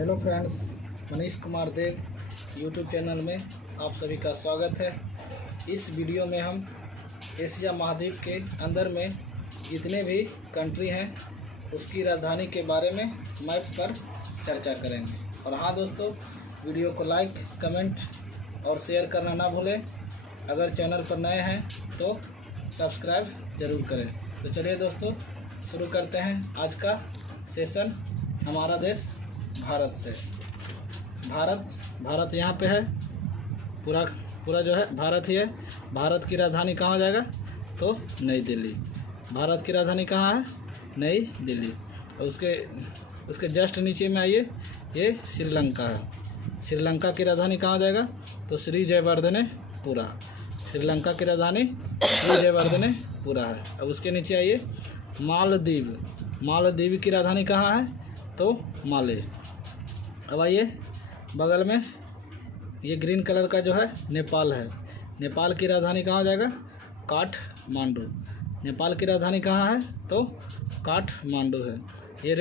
Hello friends, Manish Kumar देव YouTube channel में आप सभी का स्वागत है। इस वीडियो में हम एशिया महाद्वीप के अंदर में जितने भी कंट्री हैं उसकी राजधानी के बारे में मैप पर चर्चा करेंगे। और हाँ दोस्तों, वीडियो को लाइक, कमेंट और शेयर करना ना भूलें। अगर चैनल पर नए हैं तो सब्सक्राइब ज़रूर करें। तो चलिए दोस्तों, शुरू करते हैं आज का सेशन। हमारा देश भारत से। भारत यहाँ पे है, पूरा जो है भारत ही है। भारत की राजधानी कहाँ हो जाएगा? तो नई दिल्ली। भारत की राजधानी कहाँ है? नई दिल्ली। और उसके जस्ट नीचे में आइए, ये श्रीलंका है। श्रीलंका की राजधानी कहाँ हो जाएगा? तो श्री जयवर्धनेपुरा। श्रीलंका की राजधानी श्री जयवर्धनेपुरा है। अब उसके नीचे आइए, मालदीव। मालदीव की राजधानी कहाँ है? तो माले। अब आइए बगल में, ये ग्रीन कलर का जो है नेपाल है। नेपाल की राजधानी कहाँ हो जाएगा? काठमांडू। नेपाल की राजधानी कहाँ है? तो काठमांडू है। ये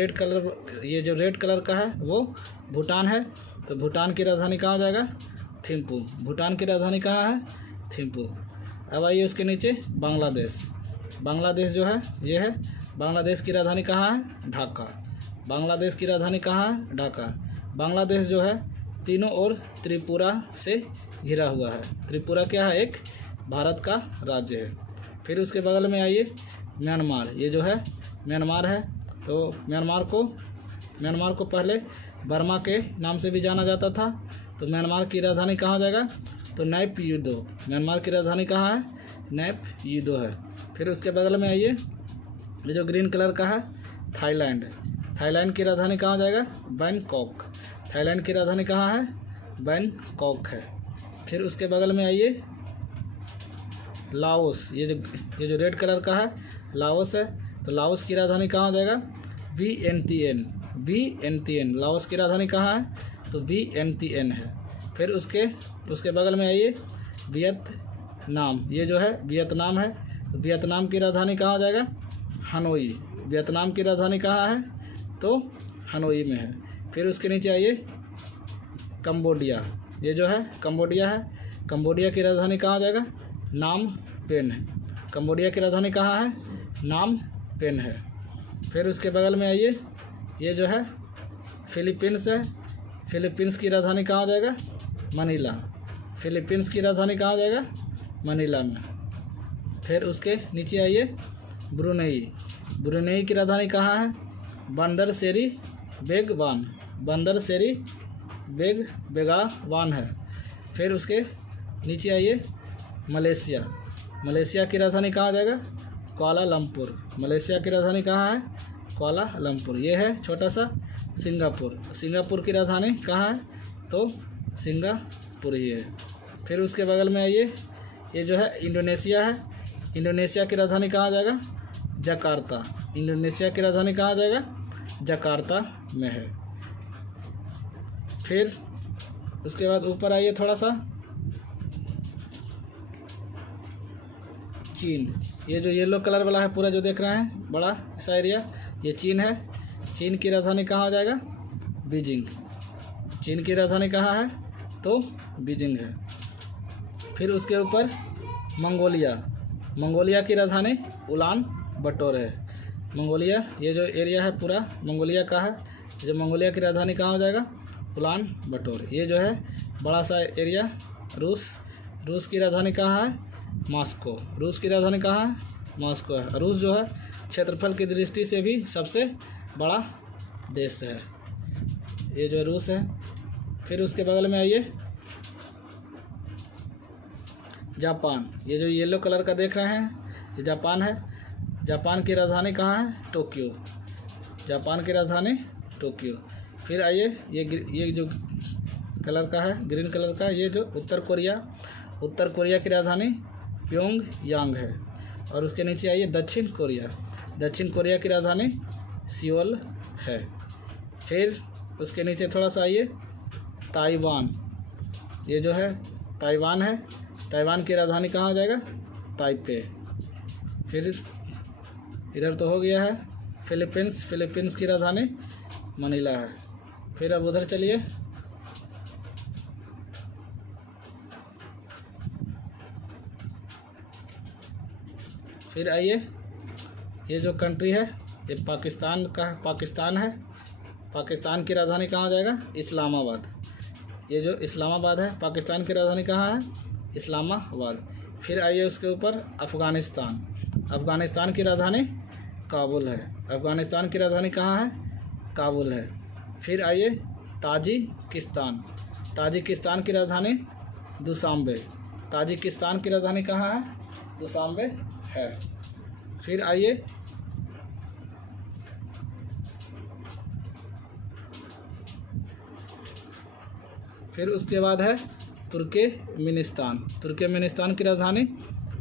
जो रेड कलर का है वो भूटान है। तो भूटान की राजधानी कहाँ हो जाएगा? थिम्पू। भूटान की राजधानी कहाँ है? थिम्पू। अब आइए उसके नीचे, बांग्लादेश। बांग्लादेश जो है ये है। बांग्लादेश की राजधानी कहाँ है? ढाका। बांग्लादेश की राजधानी कहाँ है? ढाका। बांग्लादेश जो है तीनों ओर त्रिपुरा से घिरा हुआ है। त्रिपुरा क्या है? एक भारत का राज्य है। फिर उसके बगल में आइए, म्यांमार। ये जो है म्यांमार है। तो म्यांमार को पहले बर्मा के नाम से भी जाना जाता था। तो म्यांमार की राजधानी कहाँ हो जाएगा? तो नैपियिदो। म्यांमार की राजधानी कहाँ है? नैपियिदो है। फिर उसके बगल में आइए, ये जो ग्रीन कलर का है, थाईलैंड। थाईलैंड की राजधानी कहाँ हो जाएगा? बैंकॉक। थाईलैंड की राजधानी कहाँ है? बैंकॉक है। फिर उसके बगल में आइए, लाओस। ये जो रेड कलर का है, लाओस है। तो लाओस की राजधानी कहाँ हो जाएगा? वियंतियन। लाओस की राजधानी कहाँ है? तो वियंतियन है। फिर उसके बगल में आइए, वियतनाम। ये जो है वियतनाम है। तो वियतनाम की राजधानी कहाँ हो जाएगा? हनोई। वियतनाम की राजधानी कहाँ है? तो हनोई में है। फिर उसके नीचे आइए, कंबोडिया। ये जो है कंबोडिया है। कंबोडिया की राजधानी कहाँ हो जाएगा? नाम पेन है। कंबोडिया की राजधानी कहाँ है? नाम पेन है। फिर उसके बगल में आइए, ये जो है फिलीपींस है। फिलीपींस की राजधानी कहाँ हो जाएगा? मनीला। फिलीपींस की राजधानी कहाँ हो जाएगा? मनीला में। फिर उसके नीचे आइए, ब्रुनेई। ब्रुनेई की राजधानी कहाँ है? बंदर शेरी बेगवान। बंदर शेरी बेगावान है। फिर उसके नीचे आइए, मलेशिया। मलेशिया की राजधानी कहाँ आ जाएगा? कुआलालंपुर। मलेशिया की राजधानी कहाँ है? कुआलालंपुर। ये है छोटा सा सिंगापुर। सिंगापुर की राजधानी कहाँ है? तो सिंगापुर ही है। फिर उसके बगल में आइए, ये जो है इंडोनेशिया है। इंडोनेशिया की राजधानी कहाँ आ जाएगा? जकार्ता। इंडोनेशिया की राजधानी कहाँ आ जाएगा? जकार्ता में है। फिर उसके बाद ऊपर आइए थोड़ा सा, चीन। ये जो येलो कलर वाला है पूरा जो देख रहे हैं, बड़ा सा एरिया, ये चीन है। चीन की राजधानी कहाँ हो जाएगा? बीजिंग। चीन की राजधानी कहाँ है? तो बीजिंग है। फिर उसके ऊपर मंगोलिया। मंगोलिया की राजधानी उलान बटोर है। मंगोलिया, ये जो एरिया है पूरा मंगोलिया का है। जो मंगोलिया की राजधानी कहाँ हो जाएगा? उलान बटोर। ये जो है बड़ा सा एरिया, रूस की राजधानी कहाँ है? मॉस्को। रूस की राजधानी कहाँ है? मॉस्को है। रूस जो है क्षेत्रफल की दृष्टि से भी सबसे बड़ा देश है, ये जो रूस है। फिर उसके बगल में आइए, जापान। ये जो येलो कलर का देख रहे हैं, ये जापान है। जापान की राजधानी कहाँ है? टोक्यो। जापान की राजधानी टोक्यो। फिर आइए, ये जो कलर का है, ग्रीन कलर का, ये जो उत्तर कोरिया। उत्तर कोरिया की राजधानी प्योंगयांग है। और उसके नीचे आइए, दक्षिण कोरिया। दक्षिण कोरिया की राजधानी सियोल है। फिर उसके नीचे थोड़ा सा आइए, ताइवान। ये जो है ताइवान है। ताइवान की राजधानी कहाँ हो जाएगा? ताइपे। फिर इधर तो हो गया है फिलीपींस। फिलीपींस की राजधानी मनीला है। फिर अब उधर चलिए, फिर आइए, ये जो कंट्री है ये पाकिस्तान है। पाकिस्तान की राजधानी कहाँ हो जाएगा? इस्लामाबाद। ये जो इस्लामाबाद है, पाकिस्तान की राजधानी कहाँ है? इस्लामाबाद। फिर आइए उसके ऊपर अफ़गानिस्तान। अफ़गानिस्तान की राजधानी काबुल है। अफ़गानिस्तान की राजधानी कहाँ है? काबुल है। फिर आइए ताजिकिस्तान। ताजिकिस्तान की राजधानी दुशांबे। ताजिकिस्तान की राजधानी कहाँ है? दुशांबे है। फिर आइए फिर उसके बाद है तुर्कमेनिस्तान। तुर्कमेनिस्तान की राजधानी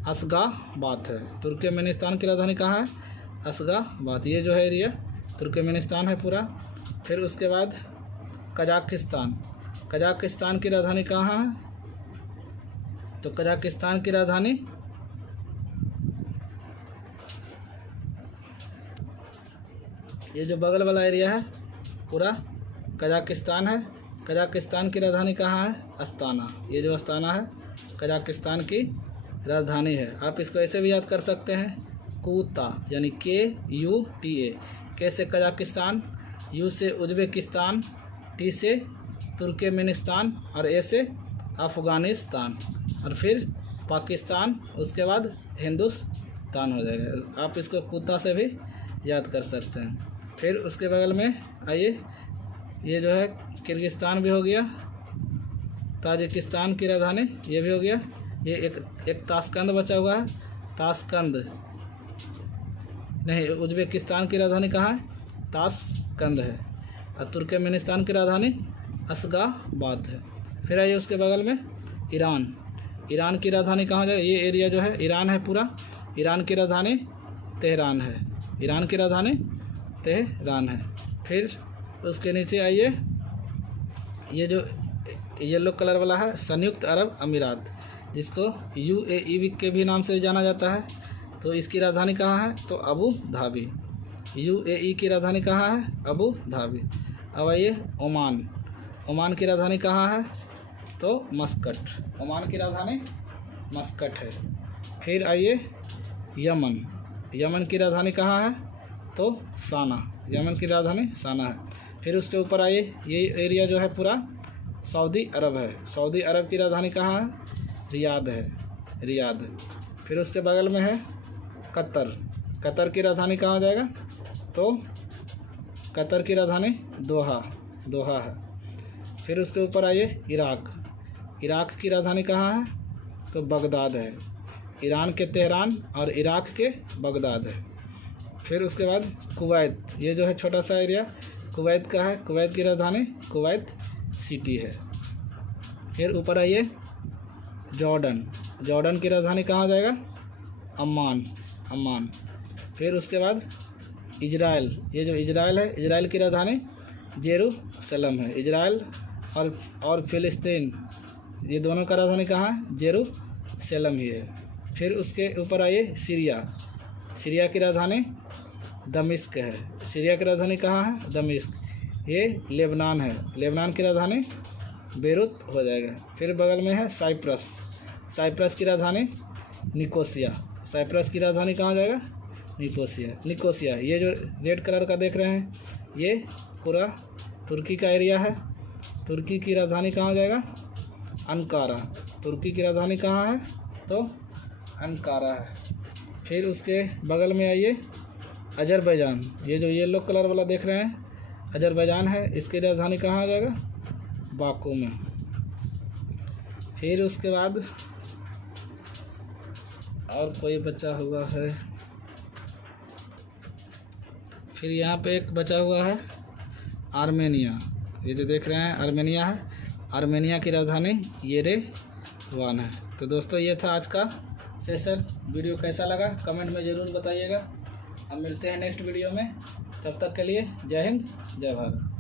अशगाबाद है। तुर्कमेनिस्तान की राजधानी कहाँ है? अशगाबाद। ये जो है एरिया तुर्कमेनिस्तान है पूरा। फिर उसके बाद कजाकिस्तान। कजाकिस्तान की राजधानी कहाँ है? तो कजाकिस्तान की राजधानी ये जो बगल वाला एरिया है पूरा कजाकिस्तान है। कजाकिस्तान की राजधानी कहाँ है? अस्ताना। ये जो अस्ताना है कजाकिस्तान की राजधानी है। आप इसको ऐसे भी याद कर सकते हैं, कूता यानी KUTA। के से कजाकिस्तान, यू से उज्बेकिस्तान, टी से तुर्कमेनिस्तान और ए से अफ़गानिस्तान और फिर पाकिस्तान, उसके बाद हिंदुस्तान हो जाएगा। आप इसको कूता से भी याद कर सकते हैं। फिर उसके बगल में आइए, ये जो है किर्गिस्तान भी हो गया। ताजिकिस्तान की राजधानी ये भी हो गया। ये एक ताशकंद बचा हुआ है। ताशकंद नहीं, उज्बेकिस्तान की राजधानी कहाँ है? ताशकंद है। और तुर्कमेनिस्तान की राजधानी अशगाबाद है। फिर आइए उसके बगल में ईरान। ईरान की राजधानी कहाँ जाए? ये एरिया जो है ईरान है पूरा। ईरान की राजधानी तेहरान है। ईरान की राजधानी तेहरान है। फिर उसके नीचे आइए, ये जो येलो कलर वाला है संयुक्त अरब अमीरात, जिसको UAE के भी नाम से जाना जाता है। तो इसकी राजधानी कहाँ है? तो अबू धाबी। UAE की राजधानी कहाँ है? Abu Dhabi. अब आइए ओमान। ओमान की राजधानी कहाँ है? तो मस्कट। ओमान की राजधानी मस्कट है। फिर आइए यमन। यमन की राजधानी कहाँ है? तो साना। यमन की राजधानी साना है। फिर उसके ऊपर आइए, ये एरिया जो है पूरा सऊदी अरब है। सऊदी अरब की राजधानी कहाँ है? रियाद है। रियाद। फिर उसके बगल में है कतर। कतर की राजधानी कहाँ हो जाएगा? तो कतर की राजधानी दोहा। दोहा है। फिर उसके ऊपर आइए इराक। इराक की राजधानी कहाँ है? तो बगदाद है। ईरान के तेहरान और इराक के बगदाद है। फिर उसके बाद कुवैत। ये जो है छोटा सा एरिया कुवैत का है। कुवैत की राजधानी कुवैत सिटी है। फिर ऊपर आइए जॉर्डन। जॉर्डन की राजधानी कहाँ हो जाएगा? अम्मान। अम्मान। फिर उसके बाद इजराइल। ये जो इजराइल है, इजराइल की राजधानी जेरूसलम है। इजराइल और फ़िलिस्तीन, ये दोनों का राजधानी कहाँ है? जेरूसलम ही है। फिर उसके ऊपर आइए सीरिया। सीरिया की राजधानी दमिश्क है। सीरिया की राजधानी कहाँ है? दमिश्क। ये लेबनान है। लेबनान की राजधानी बेरूत हो जाएगा। फिर बगल में है साइप्रस। साइप्रस की राजधानी निकोसिया। साइप्रस की राजधानी कहाँ हो जाएगा? निकोसिया। निकोसिया। ये जो रेड कलर का देख रहे हैं ये पूरा तुर्की का एरिया है। तुर्की की राजधानी कहाँ हो जाएगा? अंकारा। तुर्की की राजधानी कहाँ है? तो अंकारा है। फिर उसके बगल में आइए अजरबैजान। ये जो येलो कलर वाला देख रहे हैं अजरबैजान है। इसकी राजधानी कहाँ आ जाएगा? बाकू में। फिर उसके बाद और कोई बचा हुआ है, फिर यहाँ पे एक बचा हुआ है आर्मेनिया। ये जो देख रहे हैं आर्मेनिया है। आर्मेनिया की राजधानी येरेवान है। तो दोस्तों ये था आज का सेशन। वीडियो कैसा लगा कमेंट में ज़रूर बताइएगा। हम मिलते हैं नेक्स्ट वीडियो में। तब तक के लिए जय हिंद, जय भारत।